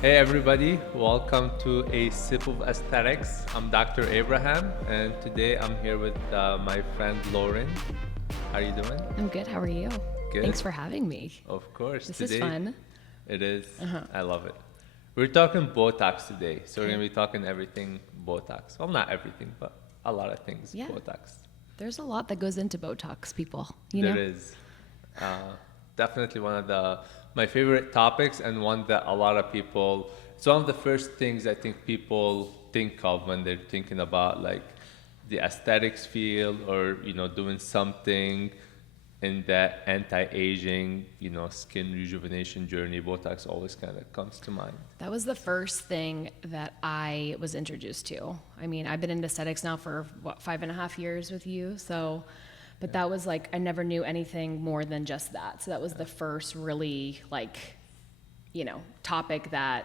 Hey everybody, welcome to A Sip of Aesthetics. I'm Dr. Abraham, and today I'm here with my friend Lauren. How are you doing? I'm good. How are you? Good. Thanks for having me. Of course. This today, is fun. It is. I love it. We're talking Botox today, so we're going to be talking everything Botox. Well, not everything, but a lot of things Yeah. Botox. There's a lot that goes into Botox, people. There is. Definitely one of my favorite topics, and one that a lot of people, it's one of the first things I think people think of when they're thinking about like the aesthetics field, or doing something in that anti-aging, skin rejuvenation journey. Botox always kind of comes to mind. That was the first thing that I was introduced to. I mean, I've been in aesthetics now for 5.5 years with you. So, but that was like, I never knew anything more than just that. So that was the first really topic that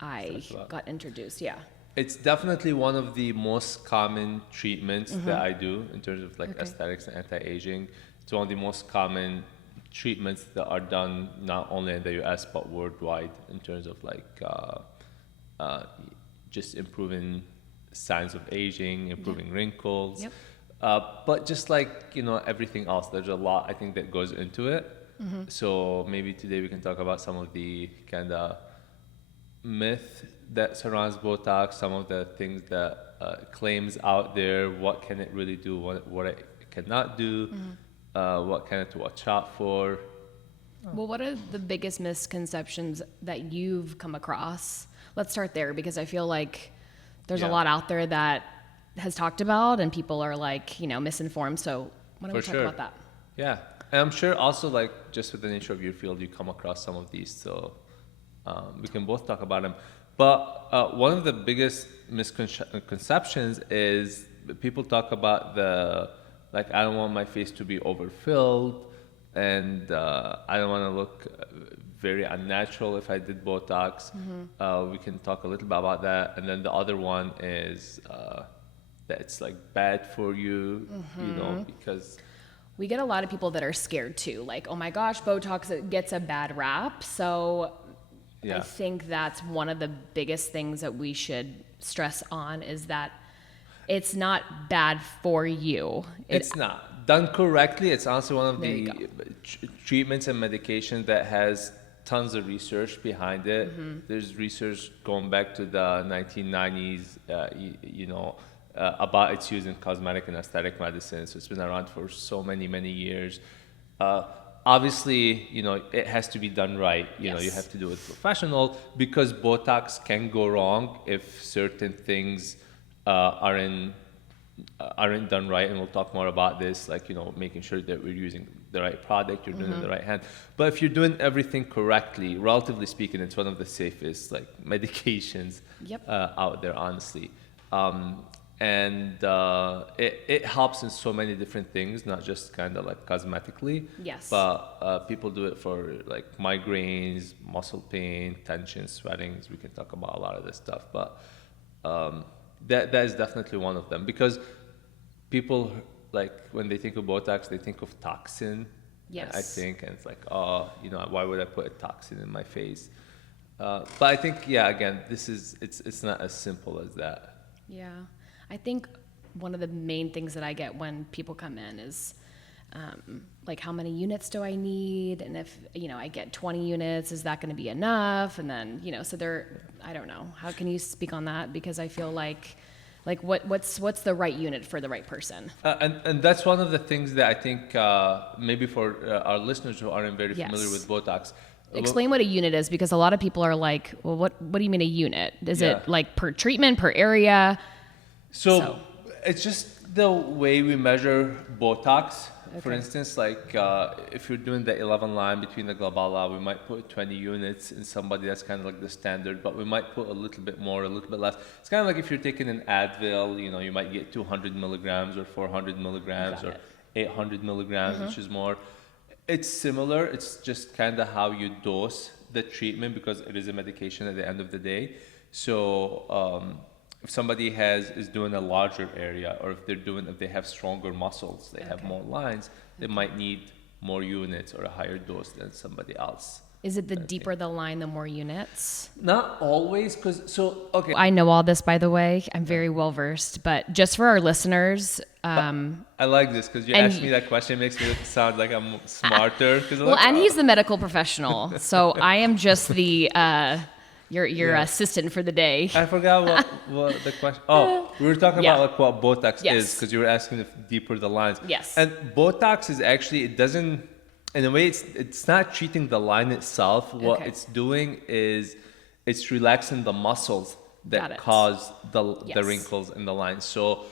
I got introduced. Yeah. It's definitely one of the most common treatments that I do in terms of like aesthetics and anti-aging. It's one of the most common treatments that are done not only in the US but worldwide, in terms of like just improving signs of aging, improving wrinkles. Yep. But just like everything else, there's a lot I think that goes into it. So maybe today we can talk about some of the kind of myth that surrounds Botox, some of the things that claims out there, what can it really do, what it cannot do, what kind of to watch out for. Well, what are the biggest misconceptions that you've come across? Let's start there, because I feel like there's a lot out there that has talked about, and people are like, misinformed. So why don't we talk about that? Yeah. And I'm sure also, like, just with the nature of your field, you come across some of these. So we can both talk about them. But one of the biggest misconceptions is people talk about I don't want my face to be overfilled, and I don't want to look very unnatural if I did Botox. We can talk a little bit about that. And then the other one is that it's like bad for you, because we get a lot of people that are scared too. Like, oh my gosh, Botox gets a bad rap. So I think that's one of the biggest things that we should stress on, is that it's not bad for you. It's not. Done correctly, it's also one of the treatments and medications that has tons of research behind it. There's research going back to the 1990s, about its use in cosmetic and aesthetic medicine. So it's been around for so many, many years. Obviously, it has to be done right. You have to do it professional, because Botox can go wrong if certain things aren't done right. And we'll talk more about this, like, making sure that we're using the right product, you're doing it in the right hand. But if you're doing everything correctly, relatively speaking, it's one of the safest like medications out there, honestly. And it helps in so many different things, not just kind of like cosmetically. Yes. But people do it for like migraines, muscle pain, tension, sweatings. We can talk about a lot of this stuff, but that is definitely one of them, because people, like, when they think of Botox, they think of toxin. Yes. I think, and it's like, why would I put a toxin in my face? But I think, again, it's not as simple as that. Yeah. I think one of the main things that I get when people come in is like, how many units do I need? And if, I get 20 units, is that going to be enough? And then, so I don't know. How can you speak on that? Because I feel like what's the right unit for the right person? And that's one of the things that I think maybe for our listeners who aren't very familiar with Botox. Explain what a unit is, because a lot of people are like, well, what do you mean a unit? Is it like per treatment, per area? So it's just the way we measure Botox. For instance, like if you're doing the 11 line between the glabella, we might put 20 units in somebody. That's kind of like the standard, but we might put a little bit more, a little bit less. It's kind of like if you're taking an Advil, you might get 200 milligrams or 400 milligrams or 800 milligrams, which is more. It's similar. It's just kind of how you dose the treatment, because it is a medication at the end of the day. So if somebody is doing a larger area, or if they have stronger muscles, they have more lines, they might need more units or a higher dose than somebody else. Is it the deeper the line, the more units? Not always, okay. I know all this, by the way. I'm very well versed, but just for our listeners, I like this because you and asked me that question. It makes me sound like I'm smarter. well, and he's the medical professional, so I am just the your assistant for the day. I forgot what the question. Oh, we were talking Yeah. about like what Botox Yes. is because you were asking if deeper the lines. Yes. And Botox is actually it doesn't. In a way, it's not treating the line itself. What Okay. it's doing is it's relaxing the muscles Got that it. cause the Yes. wrinkles in the lines. So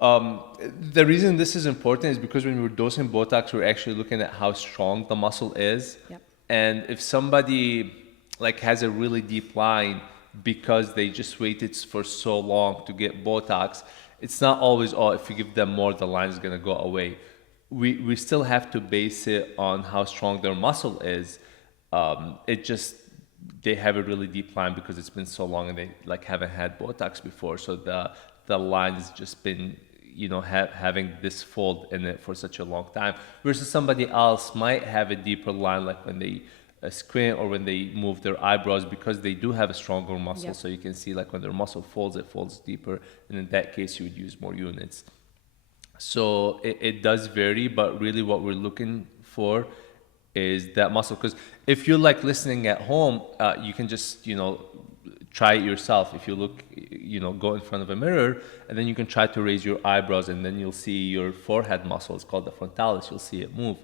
the reason this is important is because when we're dosing Botox, we're actually looking at how strong the muscle is. Yep. And if somebody like has a really deep line because they just waited for so long to get Botox, it's not always, oh, if you give them more, the line is going to go away. We still have to base it on how strong their muscle is. It just, they have a really deep line because it's been so long and they like haven't had Botox before. So the line has just been, having this fold in it for such a long time. Versus somebody else might have a deeper line, like when they squint or when they move their eyebrows, because they do have a stronger muscle. Yep. So you can see like when their muscle folds, it folds deeper. And in that case, you would use more units. So it does vary, but really what we're looking for is that muscle. Because if you're like listening at home, you can just, try it yourself. If you look, go in front of a mirror and then you can try to raise your eyebrows and then you'll see your forehead muscle. It's called the frontalis. You'll see it move.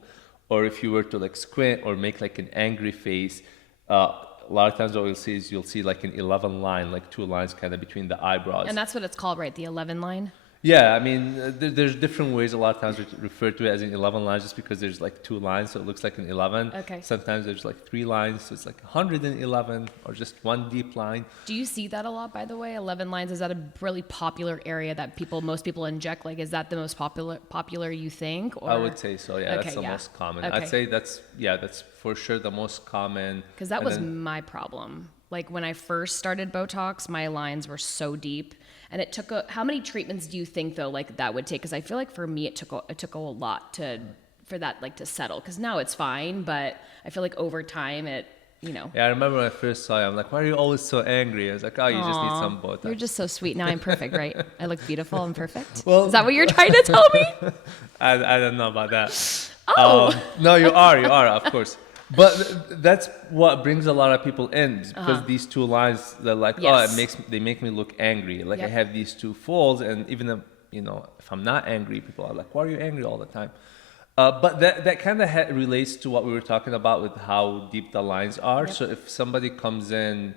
Or if you were to like squint or make like an angry face, a lot of times what you'll see like an 11 line, like 2 lines kind of between the eyebrows. And that's what it's called, right? The 11 line? Yeah, I mean, there's different ways. A lot of times we refer to it as an 11 lines just because there's like 2 lines, so it looks like an 11. Okay. Sometimes there's like 3 lines, so it's like 111 or just 1 deep line. Do you see that a lot, by the way? 11 lines, is that a really popular area that most people inject? Like, is that the most popular you think? Or? I would say so, yeah. Okay, That's the yeah. most common. Okay. I'd say that's for sure the most common. Because that And was then- my problem. Like when I first started Botox, my lines were so deep, and it took how many treatments do you think though like that would take? Because I feel like for me it took a lot for that like to settle. Because now it's fine, but I feel like over time it. Yeah, I remember when I first saw you, I'm like, why are you always so angry? I was like, oh, you just need some Botox. You're just so sweet. Now I'm perfect, right? I look beautiful and perfect. Well- Is that what you're trying to tell me? I don't know about that. Oh. No, you are, of course. But that's what brings a lot of people in because these 2 lines, they're like, Yes. they make me look angry. Like I Yep. have these 2 folds, and even if, if I'm not angry, people are like, why are you angry all the time? But that kind of relates to what we were talking about with how deep the lines are. Yep. So if somebody comes in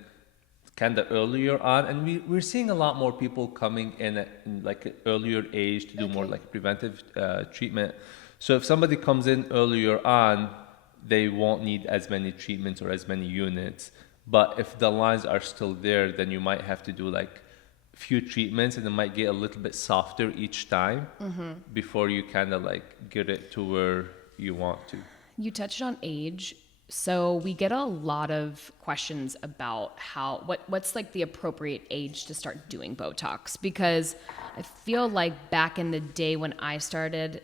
kind of earlier on, and we're seeing a lot more people coming in at like an earlier age to do more Okay. like preventive treatment. So if somebody comes in earlier on, they won't need as many treatments or as many units. But if the lines are still there, then you might have to do like few treatments and it might get a little bit softer each time before you kind of like get it to where you want to. You touched on age. So we get a lot of questions about what's like the appropriate age to start doing Botox, because I feel like back in the day when I started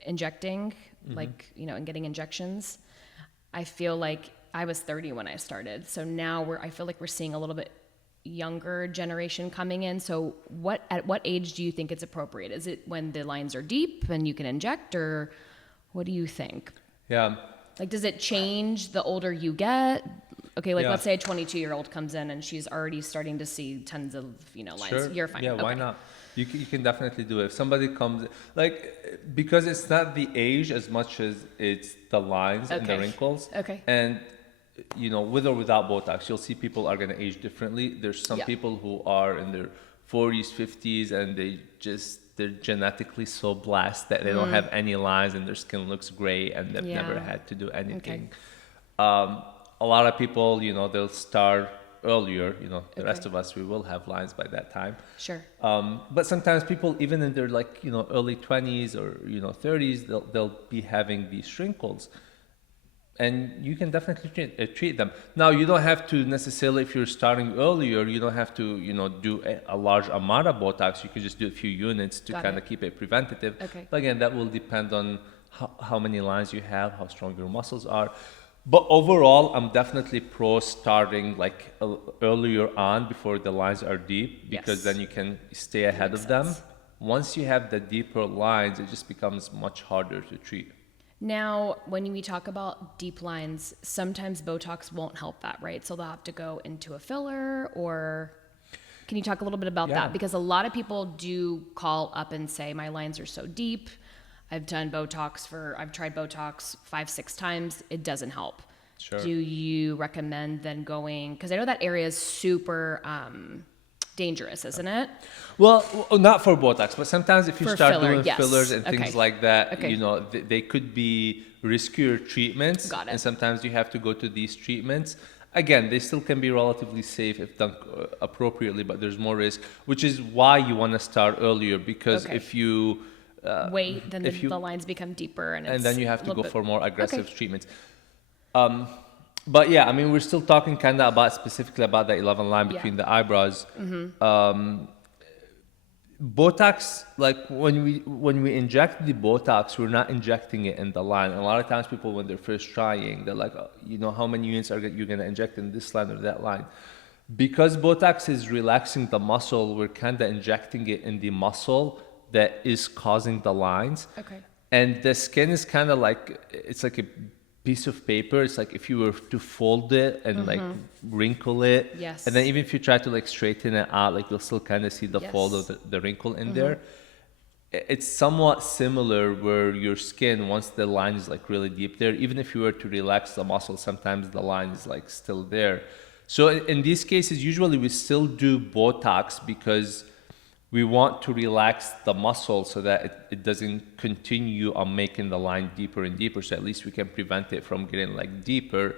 injecting, like, and getting injections, I feel like I was 30 when I started. So now I feel like we're seeing a little bit younger generation coming in. So at what age do you think it's appropriate? Is it when the lines are deep and you can inject, or what do you think? Yeah. Like, does it change the older you get? Okay, like Yeah. let's say a 22-year-old comes in and she's already starting to see tons of, lines. Sure. You're fine. Yeah, why Okay. not? You can definitely do it. If somebody comes, like, because it's not the age as much as it's the lines and the Okay. wrinkles. Okay. And, with or without Botox, you'll see people are going to age differently. There's some Yeah. people who are in their 40s, 50s, and they're genetically so blessed that they don't have any lines and their skin looks great and they've never Yeah. had to do anything. A lot of people, they'll start earlier. The rest Okay. of us, we will have lines by that time. Sure. But sometimes people, even in their early 20s or 30s, they'll be having these wrinkles, and you can definitely treat them. Now you don't have to necessarily, if you're starting earlier, you don't have to do a large amount of Botox. You can just do a few units to Got kind it. of keep it preventative. Okay. But again, that will depend on how many lines you have, how strong your muscles are. But overall, I'm definitely pro starting like earlier on before the lines are deep, because Yes. then you can stay ahead makes of them. sense. Once you have the deeper lines, it just becomes much harder to treat. Now, when we talk about deep lines, sometimes Botox won't help that, right? So they'll have to go into a filler, or can you talk a little bit about Yeah. that? Because a lot of people do call up and say, my lines are so deep. I've tried Botox 5, 6 times. It doesn't help. Sure. Do you recommend then going, because I know that area is super dangerous, isn't it? Well, not for Botox, but sometimes if you For start filler, doing yes. fillers and Okay. things like that, Okay. you know, they could be riskier treatments. Got it. And sometimes you have to go to these treatments. Again, they still can be relatively safe if done appropriately, but there's more risk, which is why you want to start earlier, because Okay. if you Wait, then if you- the lines become deeper, and and then you have a to little go bit- for more aggressive Okay. treatments. But yeah, I mean, we're still talking kind of about specifically about the 11 line Yeah. between the eyebrows. Botox, like when we inject the Botox, we're not injecting it in the line. And a lot of times, people when they're first trying, they're like, you know, how many units are you gonna inject in this line or that line? Because Botox is relaxing the muscle, we're kind of injecting it in the muscle that is causing the lines. Okay. And the skin is kind of like, it's like a piece of paper. It's like if you were to fold it and like wrinkle it. Yes. And then even if you try to like straighten it out, like you'll still kind of see the fold Yes. of the wrinkle in there. It's somewhat similar where your skin, once the line is like really deep there, even if you were to relax the muscle, sometimes the line is like still there. So in these cases, usually we still do Botox because we want to relax the muscle so that it doesn't continue on making the line deeper and deeper. So at least we can prevent it from getting like deeper.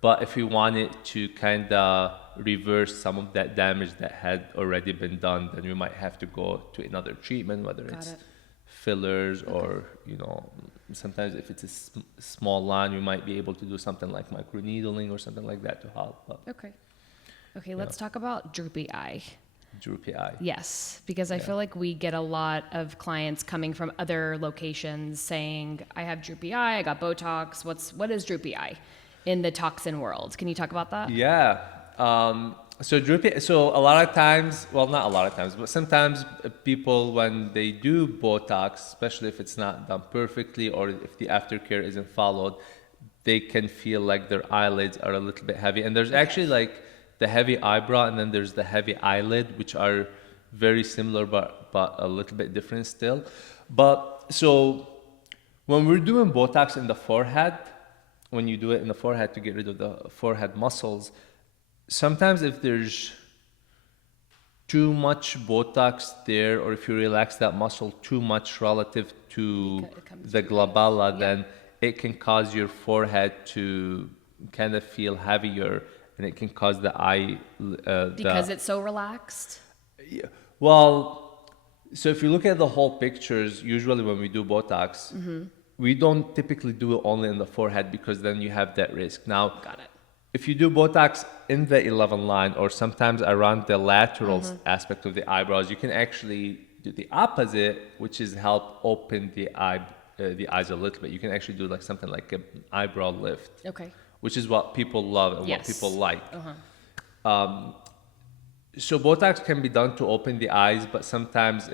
But if we want it to kind of reverse some of that damage that had already been done, then we might have to go to another treatment, whether it's it. fillers or, you know, sometimes if it's a small line, we might be able to do something like microneedling or something like that to help. But Okay. Okay, let's talk about droopy eye. droopy eye. Yes, because I feel like we get a lot of clients coming from other locations saying, I have droopy eye, I got Botox. What is droopy eye in the toxin world? Can you talk about that? Yeah. So droopy. So a lot of times, well, not a lot of times, but sometimes people, when they do Botox, especially if it's not done perfectly or if the aftercare isn't followed, they can feel like their eyelids are a little bit heavy. And there's actually like the heavy eyebrow, and then there's the heavy eyelid, which are very similar but a little bit different still. But so when we're doing Botox in the forehead, when you do it in the forehead to get rid of the forehead muscles, sometimes if there's too much Botox there, or if you relax that muscle too much relative to It comes the through. glabella, Yeah. then it can cause your forehead to kind of feel heavier, and it can cause the eye. Because it's so relaxed? Well, so if you look at the whole pictures, usually when we do Botox, we don't typically do it only in the forehead because then you have that risk. Now, Got it. if you do Botox in the 11 line or sometimes around the lateral aspect of the eyebrows, you can actually do the opposite, which is help open the eyes a little bit. You can actually do like something like an eyebrow lift, Okay. which is what people love and what Yes. people like. So Botox can be done to open the eyes, but sometimes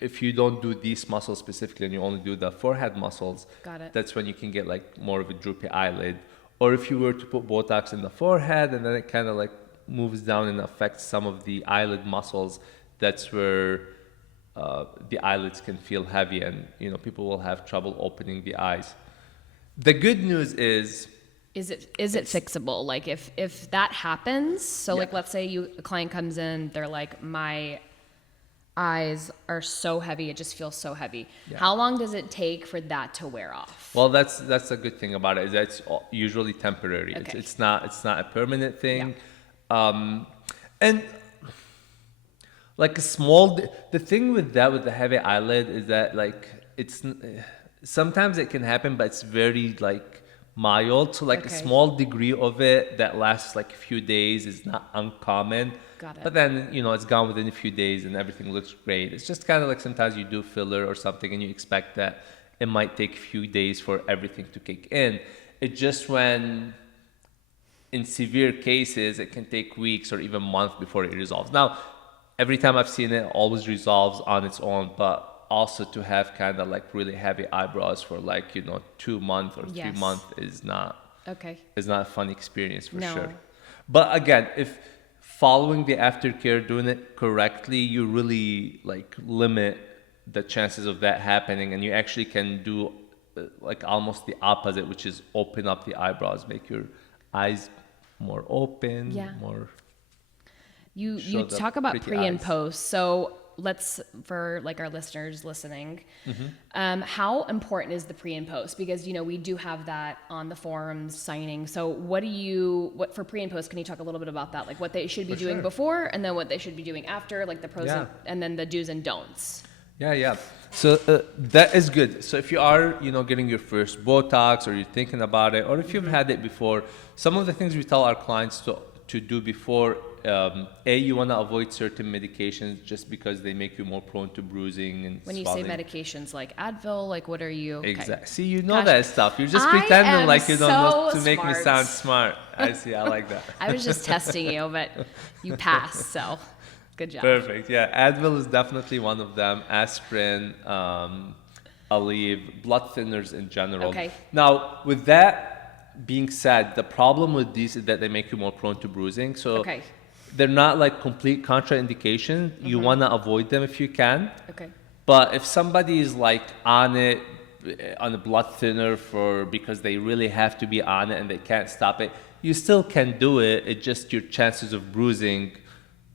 if you don't do these muscles specifically and you only do the forehead muscles, Got it. that's when you can get like more of a droopy eyelid. Or if you were to put Botox in the forehead and then it kind of like moves down and affects some of the eyelid muscles, that's where the eyelids can feel heavy, and you know people will have trouble opening the eyes. The good news is Is it fixable? Like if that happens, so like Yeah. let's say a client comes in, they're like, my eyes are so heavy, it just feels so heavy. Yeah. How long does it take for that to wear off? Well, that's a good thing about it, is that it's usually temporary. Okay. It's not a permanent thing. And like the thing with the heavy eyelid is that like sometimes it can happen, but it's very like mild. So like a Okay. small degree of it that lasts like a few days is not uncommon. Got it. But then, you know, it's gone within a few days and everything looks great. It's just kind of like sometimes you do filler or something and you expect that it might take a few days for everything to kick in. It's just when in severe cases, it can take weeks or even months before it resolves. Now, every time I've seen it, it always resolves on its own, but also to have kind of like really heavy eyebrows for like, 2 months or 3 months is not a fun experience for sure. But again, if following the aftercare, doing it correctly, you really like limit the chances of that happening, and you actually can do like almost the opposite, which is open up the eyebrows, make your eyes more open, more. You talk about pre and post. So let's, for like our listeners listening, how important is the pre and post? Because, we do have that on the forums signing. So what for pre and post, can you talk a little bit about that? Like what they should be doing before, and then what they should be doing after, like the pros and then the do's and don'ts. Yeah. So that is good. So if you are, getting your first Botox, or you're thinking about it, or if you've had it before, some of the things we tell our clients to do before, you want to avoid certain medications just because they make you more prone to bruising and when swelling. You say medications like Advil, like what are you? Exactly. See, you know that stuff. You're just pretending like you don't know to make me sound smart. I see. I like that. I was just testing you, but you passed, so good job. Perfect. Yeah, Advil is definitely one of them. Aspirin, Aleve, blood thinners in general. Okay. Now, with that being said, the problem with these is that they make you more prone to bruising. So they're not like complete contraindication. You want to avoid them if you can. Okay. But if somebody is like on a blood thinner because they really have to be on it and they can't stop it, you still can do it. It's just your chances of bruising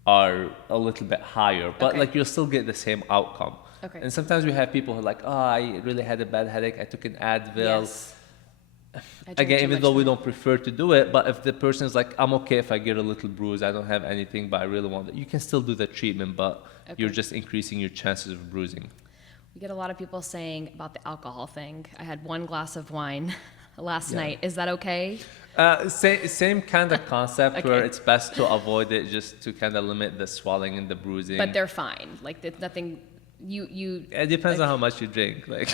are a little bit higher, but like you'll still get the same outcome. Okay. And sometimes we have people who are like, I really had a bad headache, I took an Advil. Yes. Again, even though we don't prefer to do it, but if the person is like, I'm okay if I get a little bruise, I don't have anything, but I really want it, you can still do the treatment, but you're just increasing your chances of bruising. We get a lot of people saying about the alcohol thing. I had 1 glass of wine last night. Is that okay? Same kind of concept where it's best to avoid it just to kind of limit the swelling and the bruising. But they're fine. Like nothing. It depends on how much you drink. Like,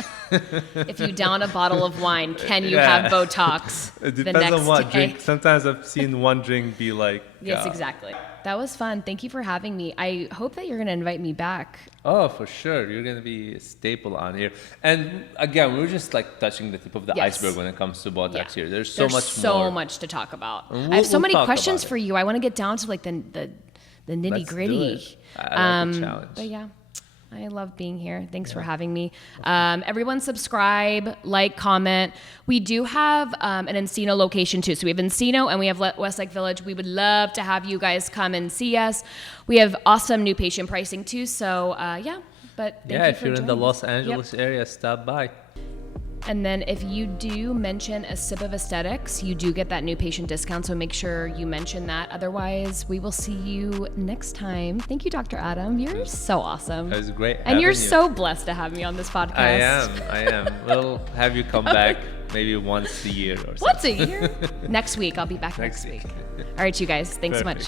if you down a bottle of wine, can you have Botox? It depends on what drink. Sometimes I've seen one drink be like. Yes, exactly. That was fun. Thank you for having me. I hope that you're going to invite me back. Oh, for sure. You're going to be a staple on here. And again, we're just like touching the tip of the iceberg when it comes to Botox here. There's so much to talk about. I have so many questions for you. I want to get down to like the nitty gritty. I like the challenge. But yeah. I love being here. Thanks for having me. Everyone subscribe, like, comment. We do have an Encino location too. So we have Encino and we have Westlake Village. We would love to have you guys come and see us. We have awesome new patient pricing too. So but thank you if you're in the Los Angeles area, stop by. And then if you do mention a sip of aesthetics, you do get that new patient discount. So make sure you mention that. Otherwise, we will see you next time. Thank you, Dr. Adam. You're so awesome. It was great. And you're so blessed to have me on this podcast. I am. We'll have you come back maybe once a year or something. Once a year? Next week. I'll be back next week. All right, you guys. Thanks so much.